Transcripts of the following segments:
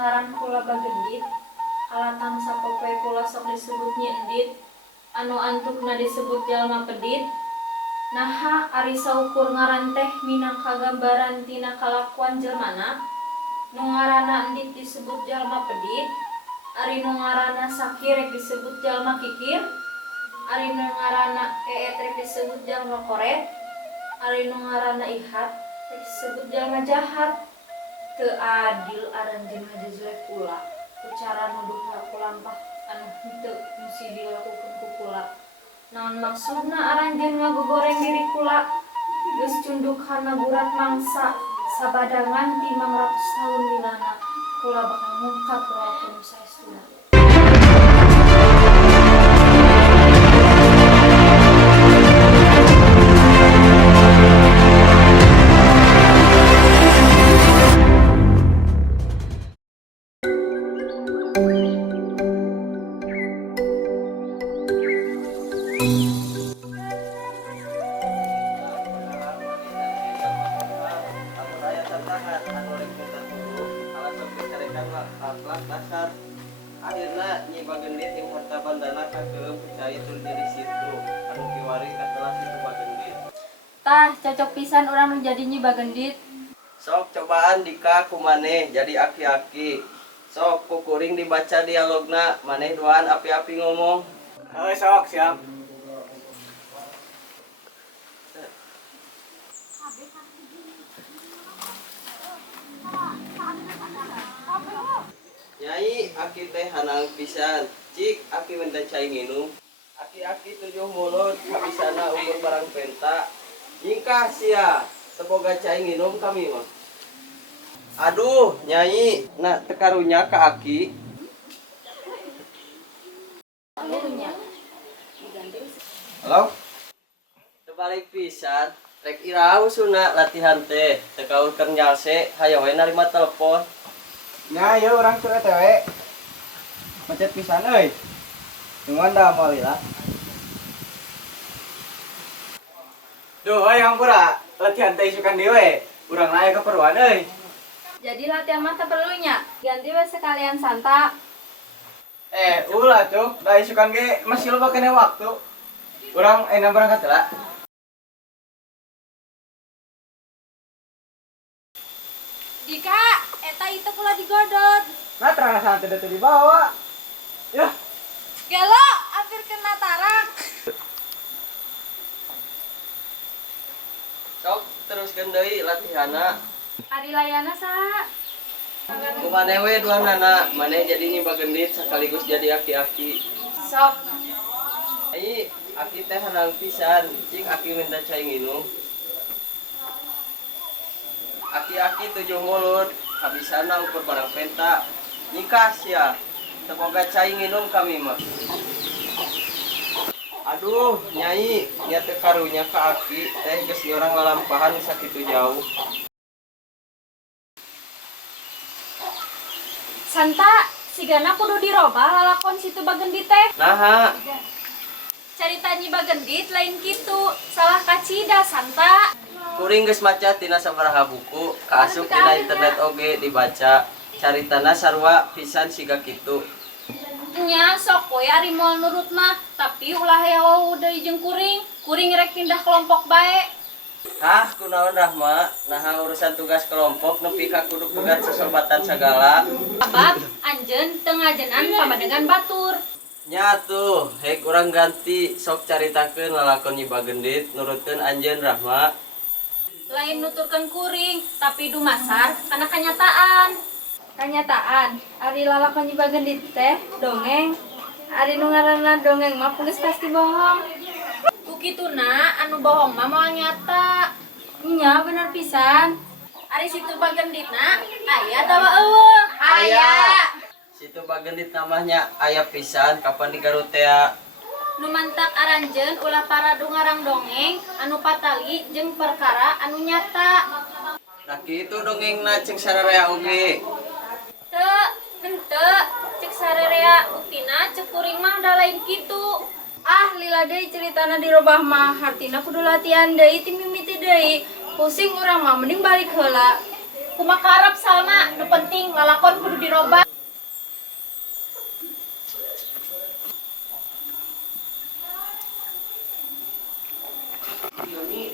ngaran kula Bagendit, alatang sapopoe kula sok disebut Nyi Endit, anu antukna disebut jalma pedit. Naha ari saukur ngaran teh minangka gambaran tina kalakuan jelmana. Nu ngaranna Endit disebut jalma pedit, ari nu ngaranna Sakir rek disebut jalma kikir, ari nu ngaranna Eet rek disebut jalma koret, ari nu ngaranna Ihat rek disebut jalma jahat. Teu adil aranjeun ngajejlek kula ku cara nuduh ku lampah anu henteu musti dilakukeun ku kula. Naon maksudna aranjeun ngagogoreng diri kula? Geus cunduk kana gurat mangsa sabadangan 500 tahun milana. Kula bakal ngungkap lalakeun saestuna. Dasar akhirna Nyi Bagendit yang harta bandana kageum percaya tur diri situ anu kiwari katelah situ Bagendit. Tah cocok pisan urang nu jadi Nyi Bagendit. Sok cobaan dika ku maneh jadi aki-aki. Sok kukuring dibaca dialogna maneh doan api-api ngomong. Sok siap. Nyai aki teh hanang pisan, cik aki minta cai nginum. Aki-aki 7 mulut habisana ukur barang penta. Nyingkah sia, teboga cai nginum kami mah. Aduh, nyai, nak tekarunya ka aki. Halo? Terbalik pisan, rek irau suna latihan teh. Tekaur keur nyalse, hayo we narima telepon. Nya yeuh urang keur ETW. Macet pisan euy. Tungguan da moal lila. Duh, euy hampura, latihan teh isukan deui we. Urang aya keperluan euy. Jadi latihan mah teu perlunya. Ganti we sekalian santa. Ulah cuk, da isukan ge masih loba kene waktu. Urang enak berangkat heula. Dika, eta itu kula digodot. Nah, terang santai teh dibawa. Yah, Gelo, hampir kena tarak. Sok teruskeun deui latihana. Ari layana saha? Ku maneh we duanana, maneh jadi Nyi Bagendit sekaligus jadi aki-aki. Sok. Ai, aki teh hanang pisan, cik aki minta cai nginum. Aki-aki 7 mulut, habisana ukur barang penta. Nikah sia, teboga cai nginum kami mah. Aduh, nyai, nya teu karunya ka aki, teh geus urang lalampahan sakitu jauh. Santa, sigana kudu dirobah lalakon situ Bagendit teh. Naha, Carita Nyi Bagendit lain kitu, salah kacida Santa. kuring geus maca tina sabaraha buku, kaasup dina internet oge dibaca. Caritana sarua pisan siga kitu. Nya sok we ari moal nurut mah, tapi ulah yawa deui jeung kuring. Kuring rek pindah kelompok bae. Hah, kunaon Rahma? Naha urusan tugas kelompok nepi ka kudu pegat sesobatan sagala. Abad anjeun teu ngajenan pamadegan batur. Nya tuh, hek urang ganti sok caritakeun lalakon Nyi Bagendit nurutkeun anjeun Rahma. Lain nuturkeun kuring, tapi dumasar kana kanyataan. Kanyataan, ari lalakon Nyi Bagendit teh dongeng. Ari nu ngaranna dongeng mah geus pasti bohong. Kukituna anu bohong mah moal nyata. Nya bener pisan. Ari situ Bagenditna aya dawa eueuh. Aya. Situ Bagendit namanya aya pisan kapan di Garut teh. Nu mantak aranjeun ulah paradu ngarang dongeng anu patali jeung perkara anu nyata. Nah kitu dongengna cek sararea oge. Teu, henteu, cek sarerea buktina cek kuring mah da lain kitu. Ah, lila deui ceritana dirobah mah, hartina kudu latihan deui ti mimiti deui. Pusing urang mah mending balik heula. Kumaha karep salna, nu penting lalakon kudu dirobah.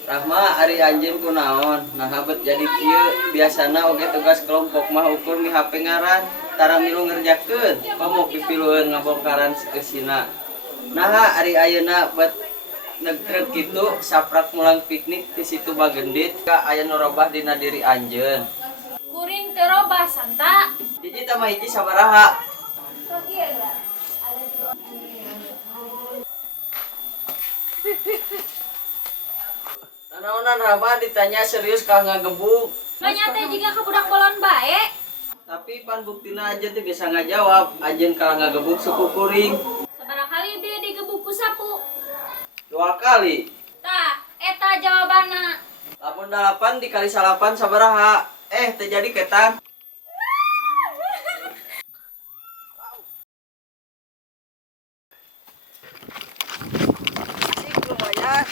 Rahma ari anjeun kunaon? Nah habet jadi kieu biasana oge tugas kelompok mah ukur mi HP ngaran tara milu ngerjakeun. Komo pipilueun ngabongkaran keusina. Nah ari ayeuna bet negreg kitu saprak mulang piknik di situ Bagendit ka aya nu robah dina diri anjeun. Kuring teu robah santa. Hiji tambah hiji sabaraha? Nanaonan Rahma ditanya serius kah ngagebuk. Nanya teh jika ka budak kolon bae. Tapi pan buktina aja teh bisa ngajawab. Ajeun kalah ngagebuk suku kuring. Sabaraha kali bieu digebuk ku sapu? 2 kali. Tah, eta jawabanna. Lamun 8 dikali 8 sabaraha? Terjadi ketang. Cik lumayan.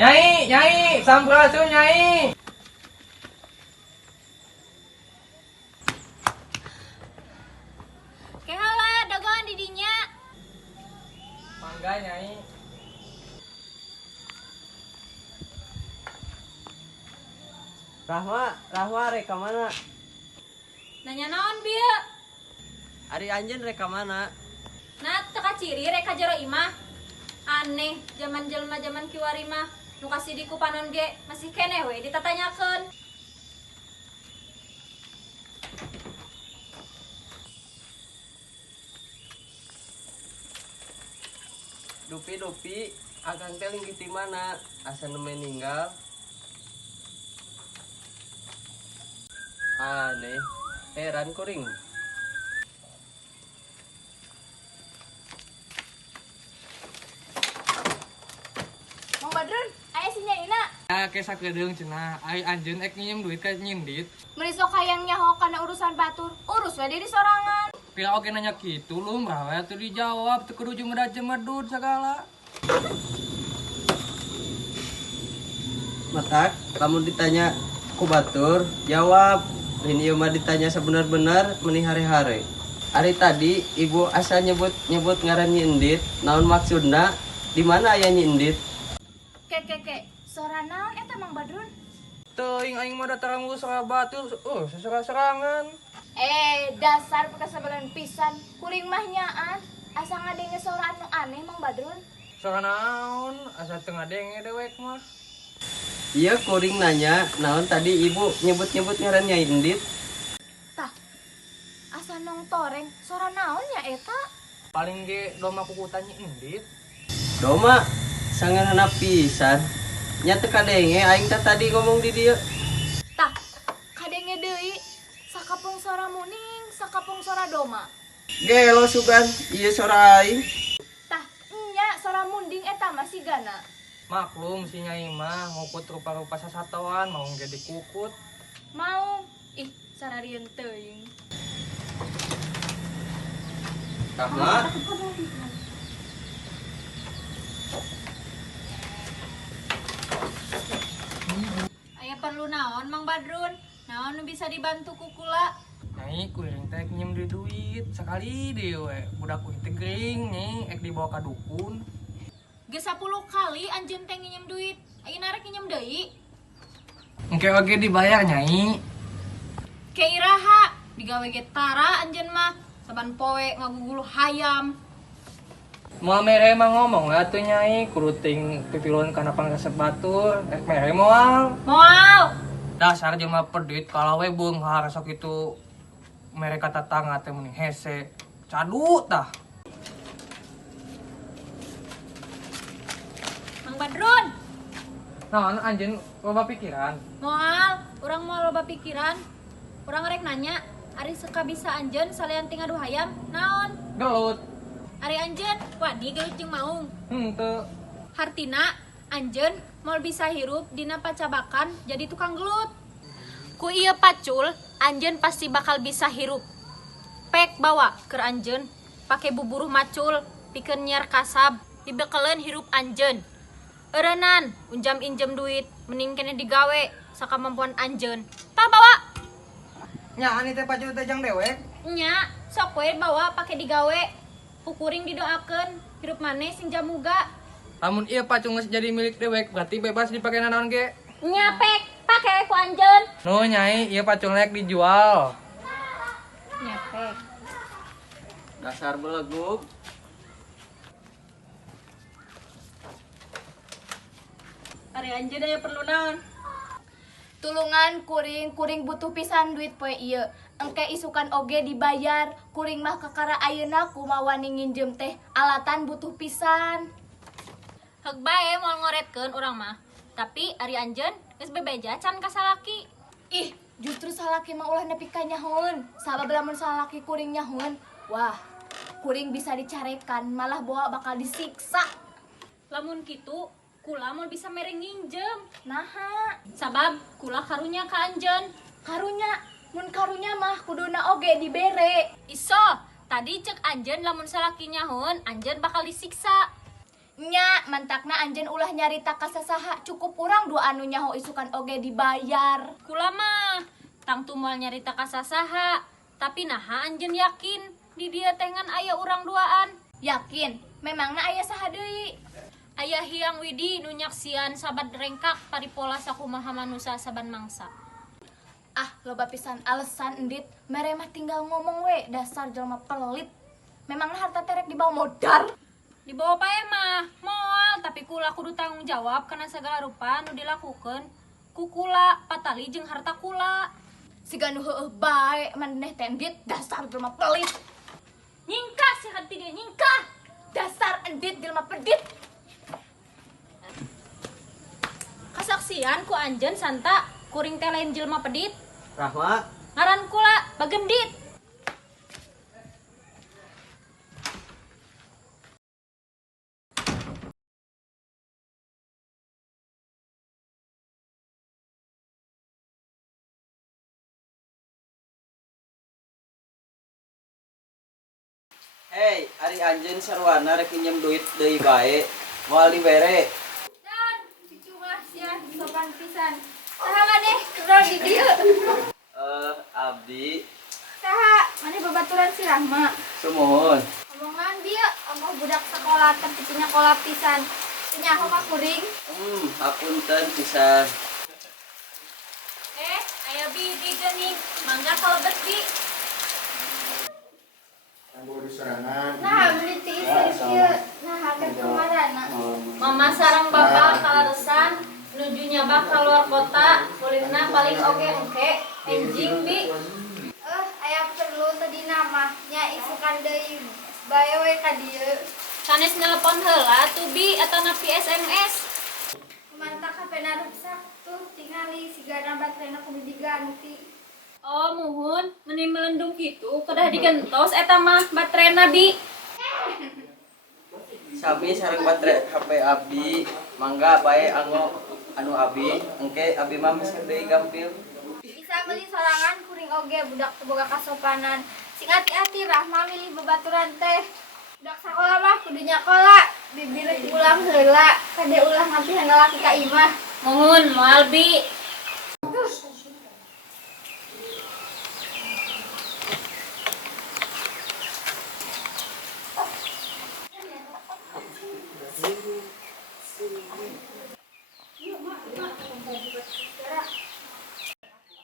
Nyai, sampurasun Nyai. Kehala dagangan di dinya. Mangga Nyai. Rahma reka mana? Nanya naon bieu? Ari anjeun reka mana? Nah, teka ciri reka jero imah. Aneh, zaman jelema zaman kiwari mah nu kasih di kupanon ge masih keneh we ditatanyakeun. Dupi, akang teh linggih di mana? Asa nu meninggal. Aneh, heran kuring. Mang Badrun, aya si Nyaina. Ya kisah gedung cenah, ai anjeun ek nyiem duit ka nyindit. Meuli sok hayang nyaho kana urusan batur, urus we diri sorangan. Pila oge nanya kitu lumrah we atuh dijawab teu kudu jemedut segala. Matak, lamun ditanya ku batur, jawab. Ini mah ditanya sebenar-benar meni hari-hari. Hari tadi ibu asa nyebut ngaran Nyi Endit, naon maksudna? Di mana aya Nyi Endit? Ke, sora naon eta Mang Badrun? Teuing aing mah datang usaha batur, serangan. Dasar pakasabaran pisan. Kuring mah nyaan, asa ngadenge sora anu aneh Mang Badrun. Soal naon, asa teu ngadenge dewek mah. Iya kuring nanya, naon tadi ibu nyebut ngaran Nyi Endit? Tah, asa nong toreng, sora naon nya eta? Paling ge doma kukutan Nyi Endit. Doma, sanganana pisan. Nya teu kadenge aing teh tadi ngomong di dieu. Tah, kadenge deui. Sakapung sora muning, sakapung sora doma. Gelo sugan, ieu sora aing. Tah, nya sora munding eta masih gana. Maklum si Nyai mah ngukut rupa-rupa sasatoan mau ge dikukut. Mau, sararieun teuing. Rahma, Aya perlu naon Mang Badrun? Naon nu bisa dibantu ku kula? Nyai kuring teh nyiem duit sekali deui we. Budak kuring teh geuring nyai ek dibawa ka dukun. Geus 10 kali anjeun teh nginjem duit. Ayeuna rek nginjem deui. Engke oge dibayar Nyai. Ke iraha, digawe ge tara anjeun mah. Saban poe ngaguguluh hayam. Moal mere mah ngomong lah tuh Nyai, kuruting pipilun kana pangresep batur, mere moal. Moal. Dasar jelema pedit kalau we beunghar sok itu mere kata tangga teh meni hese. Cadu tah. Mang Badrun, Naon anjeun loba pikiran? moal, urang moal loba pikiran. Urang rek nanya, ari seka bisa anjeun salean ting adu hayam, naon? Gelut. Ari anjeun wani gelut jeung maung. Henteu. Hartina anjeun moal bisa hirup dina pacabakan jadi tukang gelut. Ku ieu pacul, anjeun pasti bakal bisa hirup. Pek bawa keur anjeun, pake buburuh macul, pikeun nyiar kasab, dibekeleun hirup anjeun. Eureunnan, unjam injem duit, mending kene digawe sakamampuan anjeun. Tah bawa. Nya ani teh pacul teh jang dewek. Nya, sok we bawa pake digawe. Kukuring didoakeun, hirup maneh sing jamuga. Lamun ieu pacung geus jadi milik dewek, berarti bebas dipake nanaon ge. Nya pek, pake ku anjeun. Nu nyai, ieu pacung lek dijual. Nya pek. Dasar belegug. Ari anjeun aya perlu naon? Tulungan kuring butuh pisan duit poe ieu. Engke isukan oge dibayar. Kuring mah kakara ayeuna kumaha nginjem teh alatan butuh pisan. Heug bae moal ngoretkeun urang mah. Tapi ari anjeun geus bebeja can ka salaki. Ih, justru salaki mah ulah nepi ka nyahoeun. Sabab lamun salaki kuring nyahoeun, wah, kuring bisa dicarekan, malah bawa bakal disiksa. Lamun kitu, kula mau bisa mere nginjem. Naha, Sabab kula karunya ka anjeun. karunya, mun karunya mah kuduna oge dibere. Iso, tadi cek anjeun lamun salaki nyahoeun, anjeun bakal disiksa. Nya, mantakna anjeun ulah nyarita ka sasaha, cukup urang dua anu nyaho isukan oge dibayar. Kula mah tangtu moal nyarita ka sasaha, tapi naha anjeun yakin di dieu teh ngan aya urang duaan. Yakin, memangna aya saha deui? Aya hiang widi nu nyaksian saban rengkak paripola sakumaha manusa saban mangsa. Ah, loba pisan alasan endit, mere mah tinggal ngomong we, dasar jelema pelit. Memangna harta terek dibawa modal? Di bawah pae mah moal, tapi kula kudu tanggung jawab karena segala rupa nu dilakukeun ku kula patali jeung harta kula. Siga nu heueuh bae maneh teh endit, dasar jelema pelit. Nyingkah si hati dia nyingkah. Dasar endit jelema pedit. Kasaksian ku anjeun santa kuring teh lain jelema pedit. Rahma, Ngaran kula Bagendit. hei, ari anjeun sarwana rek pinjem duit deui bae. Moal dibere. Dan cuculah sia sopan pisan. Saha maneh kerja di dieu? Abdi, Saha maneh babaturan si Rahma? sumuhun. Omongan dia, omong budak sekolah tapi punya sekolah pisan. Nyaho ka kuring? Hapunten pisan. Aya bidi geuning, mangga kalebet bi. Nah, beli ti istri kieu. Nah, haket kumarana. Mama sareng bapak kalaresan nuju nyabak ka luar kota, kulitna paling oge engke enjing bi. Aya perlu tadi nama nya isukan deui bae we ka dieu. Sanes nelpon heula tuh bi atau napi SMS. Mantak HP-na rusak tuh tingali sigana baterena kudu diganti. Oh muhun, meni melendung kitu kedah digentos eta mah baterena bi. Sami sareng baterai HP Abdi, mangga bae anu Abi, engke Abi mah mesen deui gampil. Bisa beli sorangan kuring oge budak teu boga kasopanan. Sing hati-hati Rahma milih babaturan teh. Budak sakola mah kudu nyakola, bibir ulang heula, kade ulah ngapihan laki ka imah. Muhun moal bi.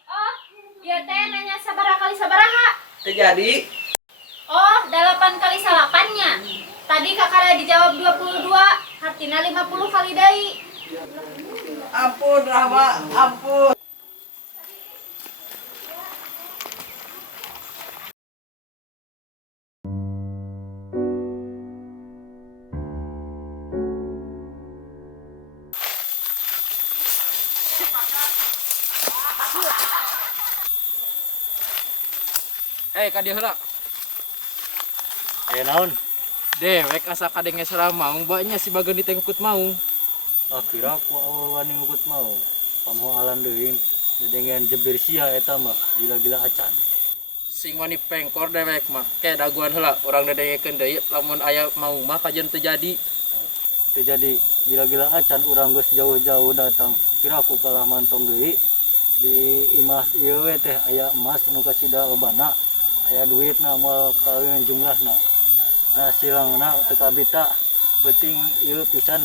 Oh, dia teh nanya sabaraha kali sabaraha. Terjadi Oh, 8 kali salapannya. Tadi kakak dijawab 22, artinya 50 kali deui. ampun Rahma, ampun. Hei, ka dieu heula. Aya naon? Dewek asa kadenge sareng maung, banyak si bageun ditengkut maung. Akhirnya aku awal wani ngukut mau. Pamoh alan deui dedengan jebir sia eta mah gila-gila acan. Sing wani pengkor dewek mah, ke daguan heula, urang dedengekeun deui lamun aya maung mah kajian teu jadi. Teu jadi gila-gila acan urang geus jauh-jauh datang. Kira aku kalah mantong deui di imah ieu we teh aya emas nu kasida lobana. aya duit na moal kawin jumlahna. Nah silangna teu kabita penting ieu pisan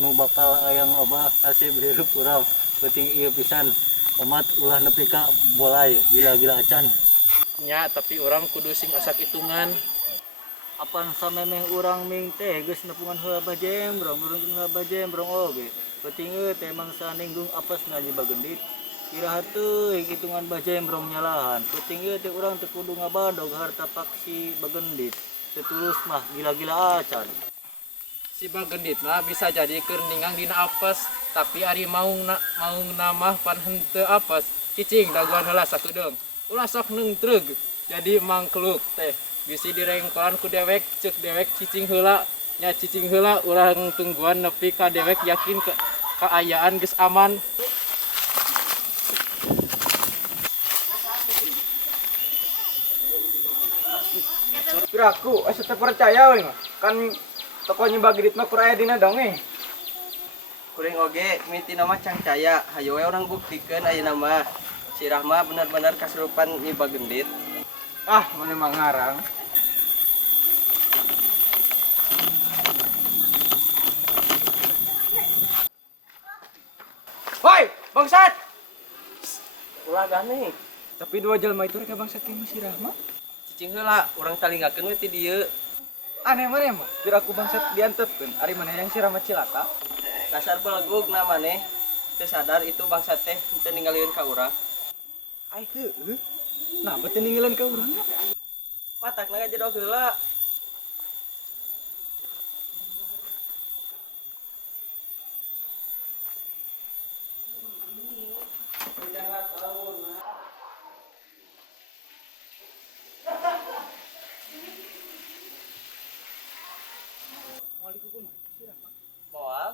nu bakal hayang obah kasih hirup urang penting ieu pisan umat ulah nepi ka bolai gila-gila acan. Nya tapi orang kudu sing asak hitungan. Apan samemeh urang ming teh geus nepungan heula bajembrong urang heula bajembrong oge penting teh mangsa ninggung apesna ji bagendit kiraha teuing hitungan bajembrong nyalahan penting teh urang teu kudu ngabadog harta paksi bagendit teu tulus mah gila-gila acan. Si bagendit mah bisa jadi keur ningang dina apes, tapi ari mau namah pan henteu apes. Cicing daguan heula sakedeung. Ulah sok neuntreg. Jadi mangkluk teh bisi direngkolan ku dewek ceuk dewek cicing heula. Nya cicing heula urang tungguan nepi ka dewek yakin keayaan geus aman. Piraku asa teu percaya we mah. Kan tokonya Bagdit mah kurang aya dina dongeng. Kuring oge mimiti nama cangcaya, hayo we orang buktikeun ayeuna mah. Si Rahma bener-bener kasurupan Nyi Bagendit. Ah, mana mangarang. Woi, bangsat. Ulah gane. Tapi dua jelema itu rek bangsat kieu si Rahma. Cicing heula urang talingakeun we ti dieu. Aneh mana mah? Piraku bangsat diantepkeun ari mana yang si Rahma cilaka. Dasar belegug na maneh. Teu sadar itu bangsa teh henteu ninggalieun ka urang. Ai heueuh. Nah, beuteung ninggalin ka urang. Patakna ngajedog heula. Moal.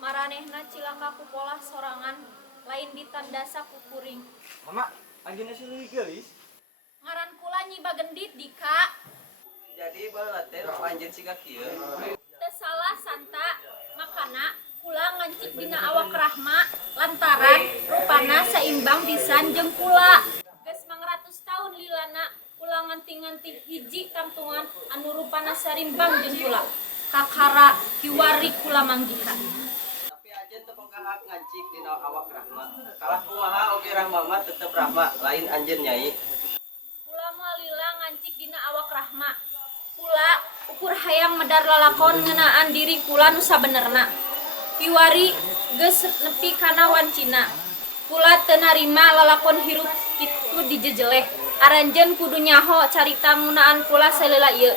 Maranehna cilaka ku pola sorangan lain ditandasa ku kuring. Mama, anjeunna si leuwih geulis. Ngaran kula Nyi Bagendit Dika. Jadi baheula teh panjeun siga kieu. Teu salah santa makana kula ngancik dina awak Rahma lantaran rupana seimbang pisan jeung kula. Geus 500 taun lilana kula nganti-nganti hiji kamtungan anu rupana sarimbang jeung kula. Kakara kiwari kula manggihan. Tapi anjeun teu boga hak ngancik dina awak Rahma. Kalah kumaha oge Rahma mah tetep Rahma, lain anjeun Nyai. Kula moal lila ngancik dina awak Rahma. Kula ukur hayang medar lalakon ngeunaan diri kula nu sabenerna. Kiwari geus nepi kana wancina. Kula teu narima lalakon hirup kitu dijejeleh. Aranjeun kudu nyaho carita ngeunaan kula salila ieu.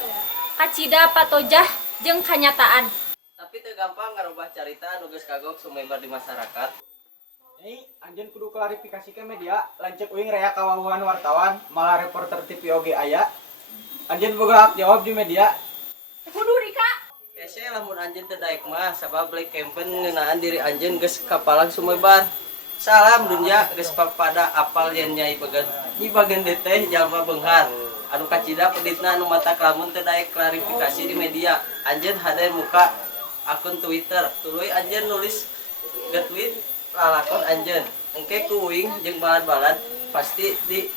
Kacida patojah jeung kanyataan. Tapi teu gampang ngarubah carita anu geus kagok sumebar di masyarakat. Nyai, anjeun kudu klarifikasi ke media, lanceuk uing rea kawawuhan wartawan, malah reporter TV oge aya. Anjeun boga hak jawab di media. Kudu Rika. Hese lamun anjeun teu daek mah sabab Black Campaign ngeunaan diri anjeun geus kapalang sumebar. Salam dunya geus pada apal yen Nyai Nyi Bagendit teh jalma beunghar. Anu kacida peditna anu mata lamun teu daek klarifikasi di media. Anjeun hadir muka akun Twitter, tuluy anjeun nulis nge-tweet lalakon anjeun. Engke ku uing jeung balad-balad pasti di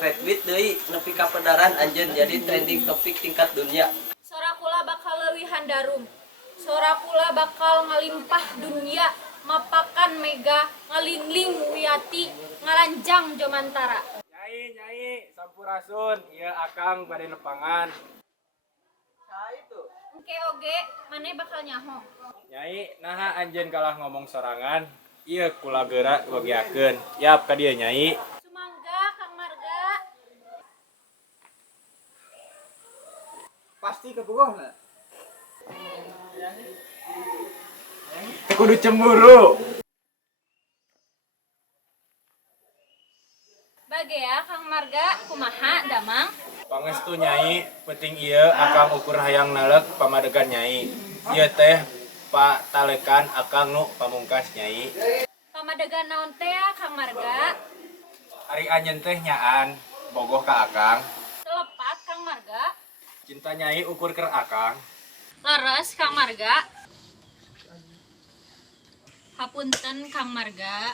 retweet deui nepi ka pedaran anjeun jadi trending topik tingkat dunia. Sora kula bakal leuwih handarum. Sora kula bakal ngalimpah dunia, mapakan mega, ngalingling wiyati, ngaranjang jomantara. Nyai, sampurasun, ieu akang bade nepangan. Nah itu. Engke oge maneh bakal nyaho. Nyai, naha anjeun kalah ngomong sorangan? Ieu kula geura wagiakeun. Yap ka dieu Nyai. Sumangga Kang Marga. Pasti kepugohna. Kudu cemburu. Bagea Kang Marga kumaha damang? Pangestu Nyai, penting ieu akang ukur hayang nalek pamadegan Nyai. Ieu teh Pak talekan akang nu pamungkas Nyai. Pamadegan naon teh Kang Marga? Ari anjeun teh nyaan bogoh ka akang. Telepat Kang Marga. Cinta Nyai ukur ker akang. Leres Kang Marga. Hapunten Kang Marga.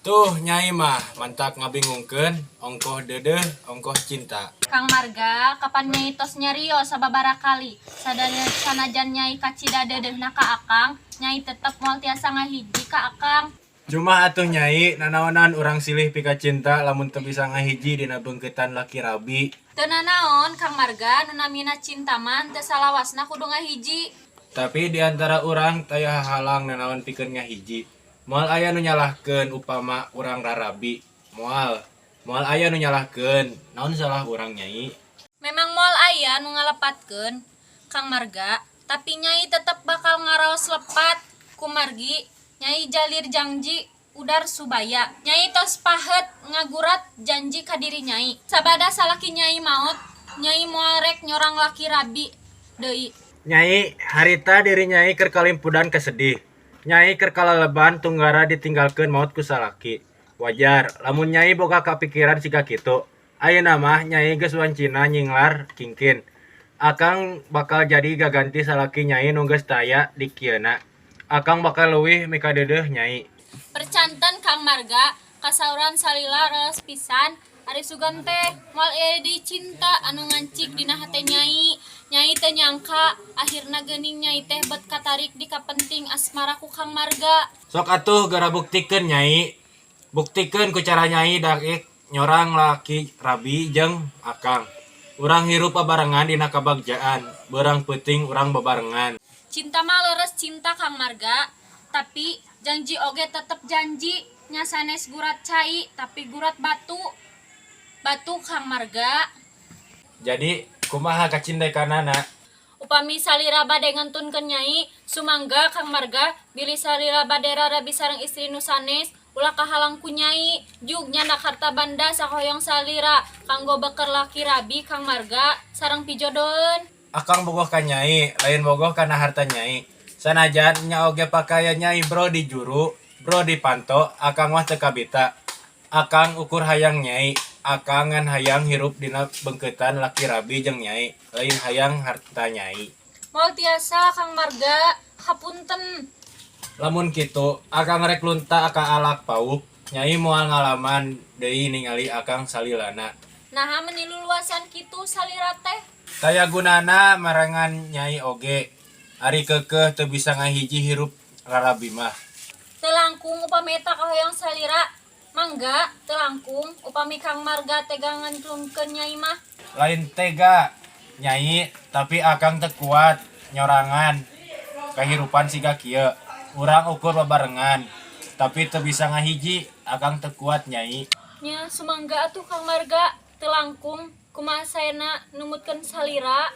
Tuh Nyai mah mantak ngabingungkeun ongkoh dedeh ongkoh cinta. Kang Marga, kapan Nyai tos nyario sababaraha kali. Sanajan Nyai kacida dedehna ka Akang, Nyai tetep moal tiasa ngahiji ka Akang. Cuma atuh Nyai nanaonan urang silih pika cinta lamun teu bisa ngahiji dina beungkeutan laki rabi. Teu nanaon Kang Marga, nu namina cinta mah teu salawasna kudu ngahiji. Tapi diantara urang taya halang nanaon pikeun ngahiji. Moal aya nu nyalahkeun upama urang rarabi. Moal aya nu nyalahkeun. Naon salah urang Nyai? Memang moal aya nu ngalepatkeun Kang Marga, tapi Nyai tetep bakal ngaraos lepat kumargi Nyai jalir janji udar subaya. Nyai tos pahet ngagurat janji ka diri Nyai. Sabada salaki Nyai maot, Nyai moal rek nyorang laki rabi deui. Nyai, harita diri Nyai keur kalimpudan kesedih. Nyai keur kalaleban tunggara ditinggalkeun maut ku salaki. Wajar, lamun Nyai boga kapikiran siga kitu. Ayeuna mah Nyai geus wancina nyinglar kingkin. Akang bakal jadi gaganti salaki Nyai nu geus taya di kieuna. Akang bakal leuwih mika dedeh Nyai. Percanten Kang Marga, kasauran salila reus pisan. Ari Sugeng teh moal edi cinta anu ngancik dina hate Nyai. Nyai teh nyangka akhirna geuning Nyai teh bet katarik di kapenting asmara ku Kang Marga. Sok atuh gara buktikeun Nyai. Buktikeun ku cara Nyai daek nyorang laki rabi jeung Akang. Urang hirup babarengan dina kabagjaan, beurang peuting urang babarengan. Cinta mah leres cinta Kang Marga, tapi janji oge tetep janji. Nya sanes gurat cai tapi gurat batu. Batu Kang Marga. Jadi kumaha kacindekanana? Upami salira bade ngantunkeun Nyai, sumangga Kang Marga bilih salira bade rarabi sareng istri nu sanes ulah kahalang ku Nyai. Jugnya nak harta banda sahoyong salira kanggo beker laki rabi Kang Marga sareng pijodoeun. Akang bogoh ka Nyai, lain bogoh kana harta Nyai. Sanajan nya oge pakaya Nyai bro di juru, bro di panto, akang mah teu kabita. Akang ukur hayang Nyai, akang ngan hayang hirup dina beungkeutan laki rabi jeung Nyai, lain hayang harta Nyai. Moal tiasa Kang Marga, hapunten. Lamun kitu, akang rek lunta ka alak pauk, Nyai moal ngalaman deui ningali akang salilana. Naha menilu luasan kitu salira teh? Taya gunana marangan Nyai oge. Ari keukeuh teu bisa ngahiji hirup rarabi mah. Teu langkung upami eta kahoyong salira. Mangga teu langkung upami Kang Marga tega ngantunkeun Nyai mah. Lain tega Nyai, tapi akang teu kuat nyorangan kahirupan siga kieu. Urang ukur babarengan, tapi teu bisa ngahiji, akang teu kuat Nyai. Nya sumangga atuh Kang Marga teu langkung kumaha saena numutkeun salira.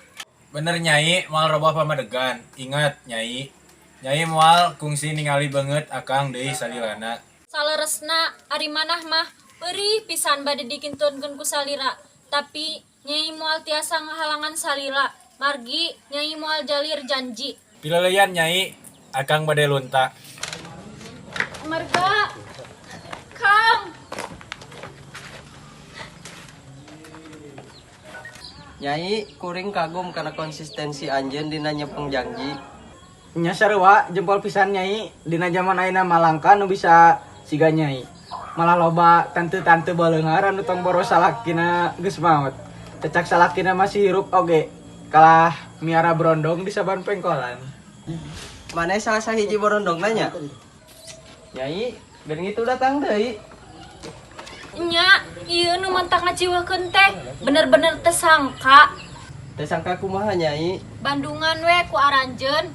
Bener Nyai, moal robah pamadegan. Ingat Nyai, Nyai moal kungsi ningali beungeut akang deui salilana. Saleresna ari manah mah eurih pisan bade dikintunkeun ku salira, tapi Nyai moal tiasa ngahalangan salira. Margi Nyai moal jalir janji. Pileleyan Nyai, akang bade lunta. Marga, Kang. Nyai kuring kagum karena konsistensi anjeun dina nyepeng janji. Nya sarua jempol pisan Nyai, dina zaman ayeuna malangka nu bisa siga Nyai. Malah loba tante-tante baleungar anu tong boros salakina geus maot. Cecak salakina masih hirup oge. Kalah miara brondong di saban pengkolan. Maneh salah sahiji borondong nanya. Nyai, ben gitu datang deui. Nya, ieu nu mentak ngaciweukeun teh bener-bener teu sangka. Teu sangka kumaha Nyai? Bandungan we ku aranjeun.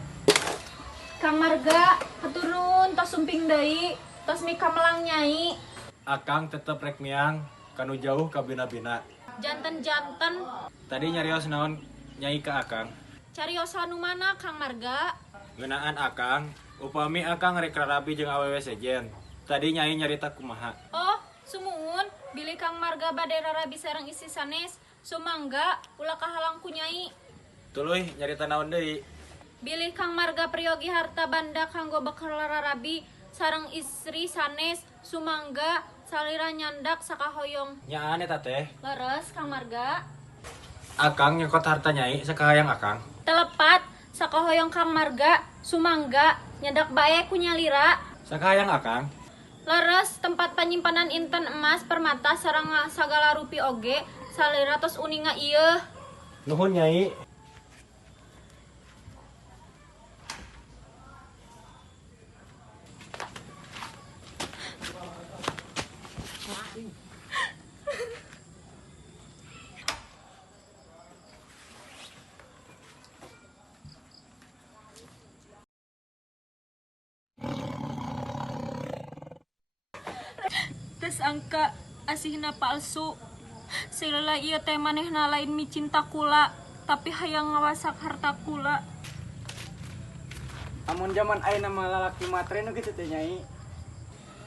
Kang Marga, hatur nuhun tos sumping deui, tos mika melang Nyai. Akang tetep rek miang kanu jauh ka bina-bina. Janten-janten Tadi nyarios naon Nyai ka akang. carios anu mana Kang Marga? Ngeunaan akang, upami akang rek rarabi jeung awewe sejen. Tadi Nyai nyarita kumaha. Oh, sumuhun bilih Kang Marga bade rarabi sareng istri sanes, sumangga ulah kahalang ku Nyai. Tuluy nyarita naon deui? Bilih Kang Marga priyogi harta banda kanggo bekal rarabi sareng istri sanes, sumangga Salira nyandak sakahoyong. Nyaan eta teh. Leres Kang Marga. Akang nyokot harta nyai sakahayang akang. Telepat sakahoyong Kang Marga, sumangga nyandak bae ku nyalira. Sakahayang akang. Leres tempat penyimpanan inten emas permata sareng sagala rupi oge salira tos uninga ieu. Nuhun nyai. Tes angka asihna palsu. Silala ieu teh manehna lain micinta kula, tapi hayang ngawasak harta kula. Amun zaman ayeuna mah lalaki matre nu kitu teh nyai.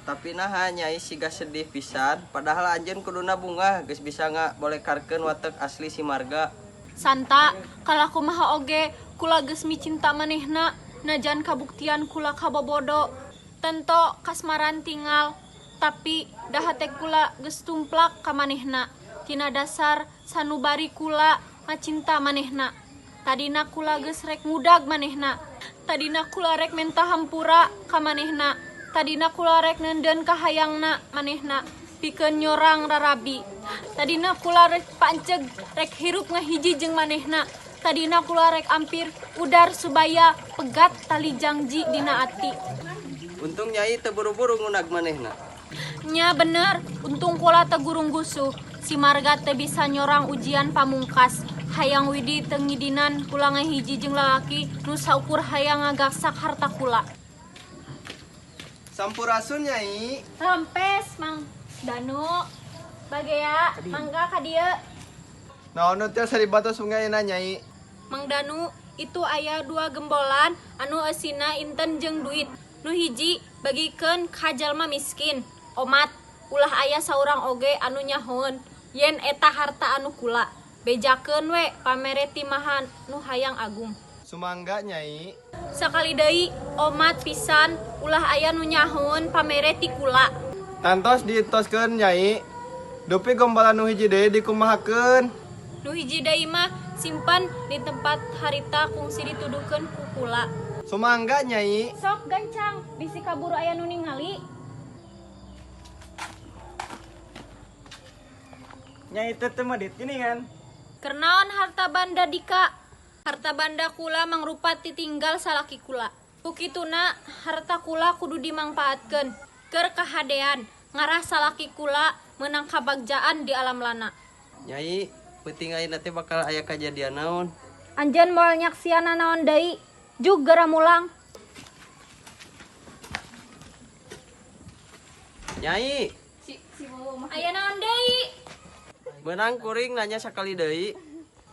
Tapi naha nyai siga sedih pisan, padahal anjeun kuduna bunga geus bisa ngabolekarkeun watek asli si Marga. Santa, kalau kumaha oge kula geus micinta manehna, najan kabuktian kula kabobodo. Tento kasmaran tinggal, tapi dahate kula geus tumplak ka manehna. Tina dasar sanubari kula ngacinta manehna. Tadina kula geus rek ngudag manehna. Tadina kula rek menta hampura ka manehna. Tadina kula rek nenden ka hayangna manehna pikeun nyorang rarabi. Tadina kula rek panceg rek hirup ngahiji jeung manehna. Tadina kula rek ampir udar subaya pegat tali janji dina ati. Untung nyai teu buru-buru ngunag manehna. Nya bener, untung kula teu gurung gusuh. Si Marga teu bisa nyorang ujian pamungkas. Hayang widi teu ngidinan kula ngahiji jeung lalaki nu saukur hayang ngagaksak harta kula. Sampurasun nyai. Rampes, Mang Danu. Bagea, mangga ka dieu. Naon teh saribata sungaina nyai? Mang Danu, itu aya 2 gembolan anu eusina inten jeung duit. Nu hiji bagikeun ka jalma miskin. Omat, ulah aya saurang oge anu nyahoeun yen eta harta anu kula. Bejakeun we pamere timahan nu hayang agung. Sumangga nyai. Sakali deui omat pisan ulah aya nu nyahoeun pamere ti kula. Tantos dientoskeun nyai. Dupi gombalan nu hiji deui dikumahakeun. Nu hiji deui mah simpen di tempat harita kungsi dituduhkeun ku kula. Sumangga nyai. Sok gancang, bisi kaburu aya nu ningali. Nyai teh teu medit gini kan. Kernaon harta banda dika? Harta banda kula mangrupa titinggal salaki kula. Kukituna harta kula kudu dimangpaatkeun keur kahadean ngarah salaki kula meunang kabagjaan di alam lana. Nyai, peuting ayeuna teh bakal aya kajadian naon? Anjeun moal nyaksiana naon deui? Jug gara mulang. Nyai, Aya naon deui? benang kuring nanya sakali deui.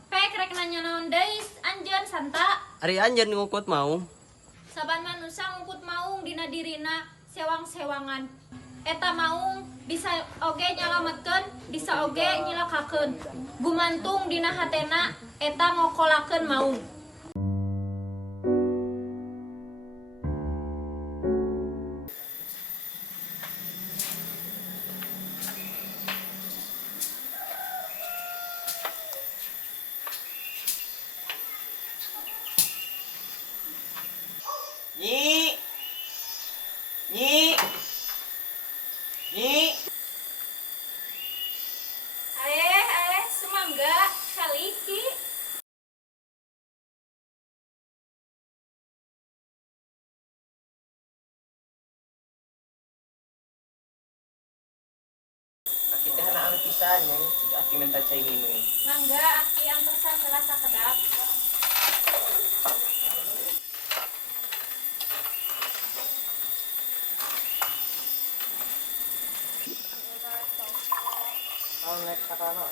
Pek rek nanya naon deui anjeun Santa? Ari anjeun ngukut mau. Saban manusia ngukut maung dina dirina sewang-sewangan. Eta maung bisa oge nyalametkeun, bisa oge nyilakakeun. Gumantung dina hatena eta ngokolakeun maung. Nyi. Nyi. Nyi. Sumangga kaliki. Aki teh anak anu pisan nyai. Aki minta cai minum. Mangga aki antosan heula sakedap. Nek sakana.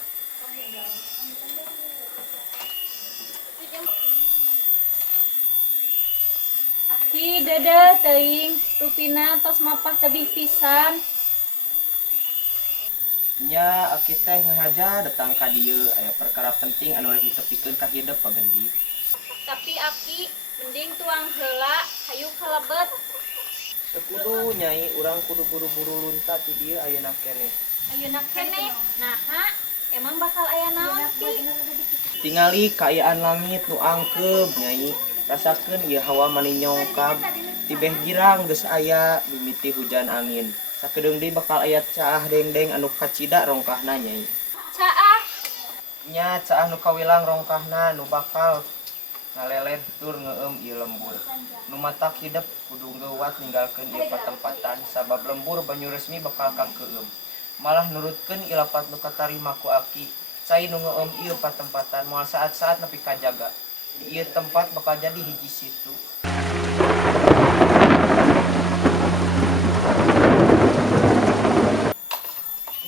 Aki dede teuing rupina tos mapah tebih pisan. Nya aki teh ngahaja datang ka dieu aya perkara penting anu rek ditepikeun ka hideuk pagendi. Tapi aki mending tuang heula hayu kalebet. Kudu nyai urang kudu buru-buru lunta ti dieu ayeuna keneh. Ayeuna keneh. Naha, emang bakal aya naon ti? Tingali kaayaan langit nu angkeb nyai. Rasakeun ieu hawa maninyongkab. Tibeh girang geus aya mimiti hujan angin. Sakedeung deui bakal aya caah dengdeng anu kacida rongkahna nyai. Caah. Nya caah nu kawilang rongkahna nu bakal ngaleled tur ngeueum ieu lembur. Nu matak hidup kudu ngeuwat ninggalkeun ieu patempatan sabab lembur banyu resmi bakal kakeueum. Malah nurutkeun ilapat nu katarima ku aki. Cai nu ngeueum ieu patempatan moal saat-saat nepi kajaga. Di ieu tempat bakal jadi hiji situ.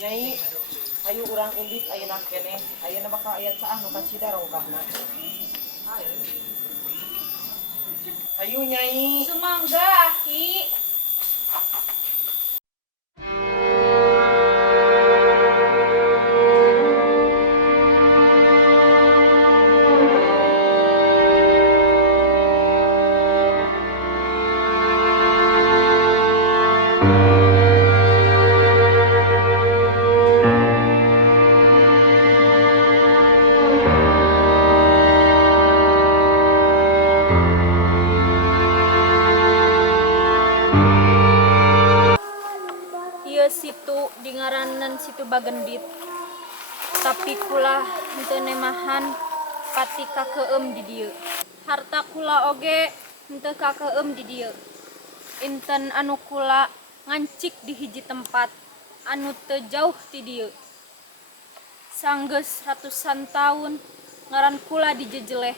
Nyai, ayo urang indit ayeuna keneh. Ayeuna bakal aya caah nu kacida rongkahna. Ayo nyai. Sumangga Aki. Ieu situ dingaranan situ Bagendit. Tapi kula henteu nemahan pati kakeueum di dieu. Harta kula oge henteu kakeueum di dieu. Inten anu kula ngancik di hiji tempat anu teu jauh ti dieu. Sanggeus ratusan tahun ngaran kula dijejeleh